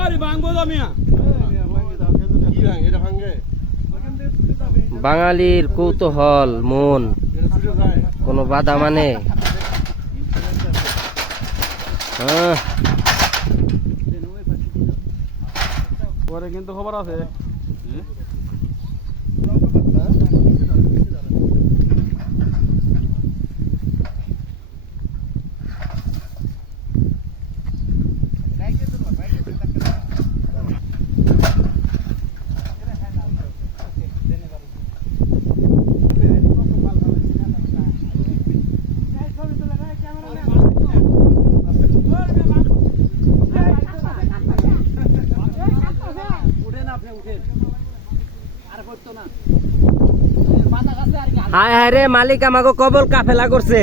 আরে ভাঙবো বাঙালির কৌতূহল মন কোন কোনো বাধা মানে? পরে কিন্তু খবর আছে। হায় হায় রে মালিক আমাকে কবল কাফেলা করছে।